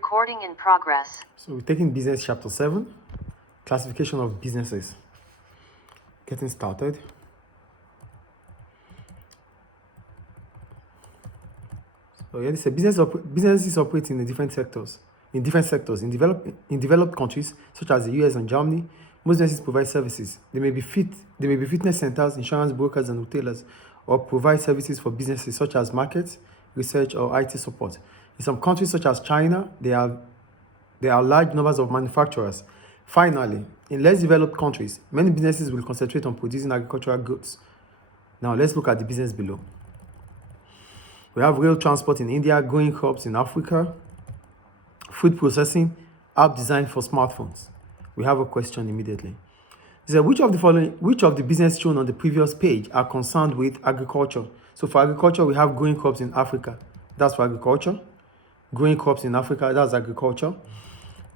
Recording in progress. So we're taking business chapter 7, classification of businesses. Getting started. So yeah, this is businesses operate in different sectors. In developed countries such as the US and Germany, most businesses provide services. They may be fitness centers, insurance brokers, and retailers, or provide services for businesses such as markets, research, or IT support. In some countries such as China, there are large numbers of manufacturers. Finally, in less developed countries, many businesses will concentrate on producing agricultural goods. Now, let's look at the business below. We have rail transport in India, growing crops in Africa, food processing, app designed for smartphones. We have a question immediately. It says, which of the business shown on the previous page are concerned with agriculture? So for agriculture, we have growing crops in Africa. That's for agriculture. Growing crops in Africa, that's agriculture.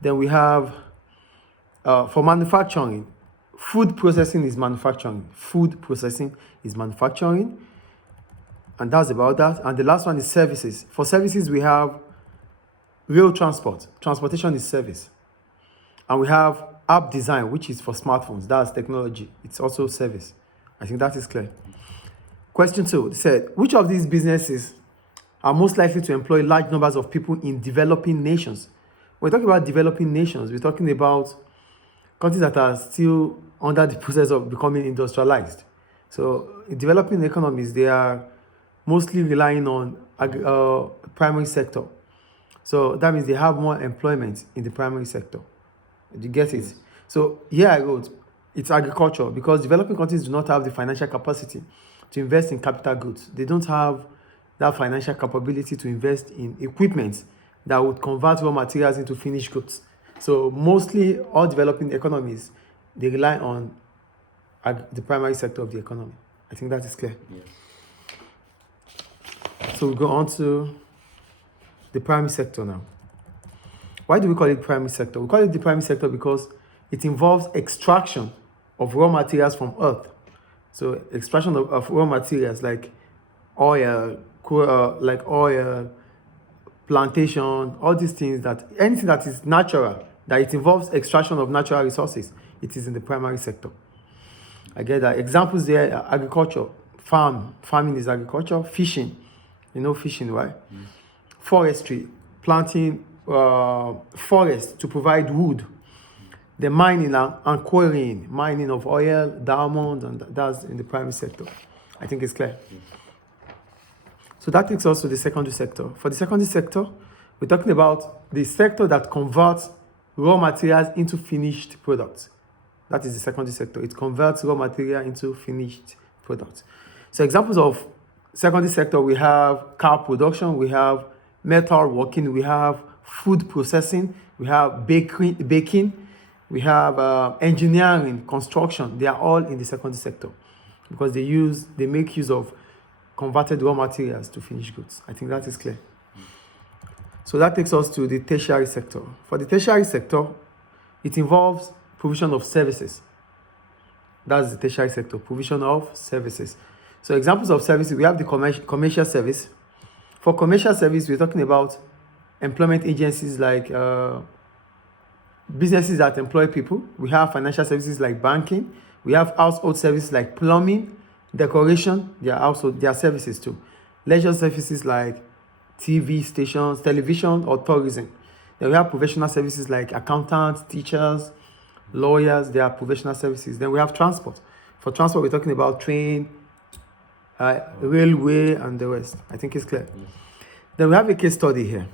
Then we have, for manufacturing, food processing is manufacturing. Food processing is manufacturing. And that's about that. And the last one is services. For services, we have rail transport. Transportation is service. And we have app design, which is for smartphones. That's technology. It's also service. I think that is clear. Question 2, it said, which of these businesses are most likely to employ large numbers of people in developing nations? When we're talking about developing nations, we're talking about countries that are still under the process of becoming industrialized. So in developing economies, they are mostly relying on primary sector. So that means they have more employment in the primary sector. Did you get it? So here I wrote, it's agriculture, because developing countries do not have the financial capacity to invest in capital goods. They don't have that financial capability to invest in equipment that would convert raw materials into finished goods. So mostly all developing economies, they rely on the primary sector of the economy. I think that is clear. Yes. So we go on to the primary sector now. Why do we call it primary sector? We call it the primary sector because it involves extraction of raw materials from earth. So extraction of raw materials like oil, plantation, all these things, anything that is natural, that it involves extraction of natural resources, it is in the primary sector. I get that. Examples there are agriculture, farming is agriculture, fishing, you know fishing, right? Mm. Forestry, planting forests to provide wood. The mining and quarrying, mining of oil, diamond, and that's in the primary sector. I think it's clear. Mm. So that takes us to the secondary sector. For the secondary sector, we're talking about the sector that converts raw materials into finished products. That is the secondary sector. It converts raw material into finished products. So examples of secondary sector, we have car production, we have metal working, we have food processing, we have baking, we have engineering, construction. They are all in the secondary sector because they make use of converted raw materials to finished goods. I think that is clear. So that takes us to the tertiary sector. For the tertiary sector, it involves provision of services. That's the tertiary sector, provision of services. So examples of services, we have the commercial service. For commercial service, we're talking about employment agencies like businesses that employ people. We have financial services like banking. We have household services like plumbing, decoration. They are services too. Leisure services like TV stations, television, or tourism. Then we have professional services like accountants, teachers, lawyers. They are professional services. Then we have transport. For transport, we're talking about train, railway, and the rest. I think it's clear. Yes. Then we have a case study here.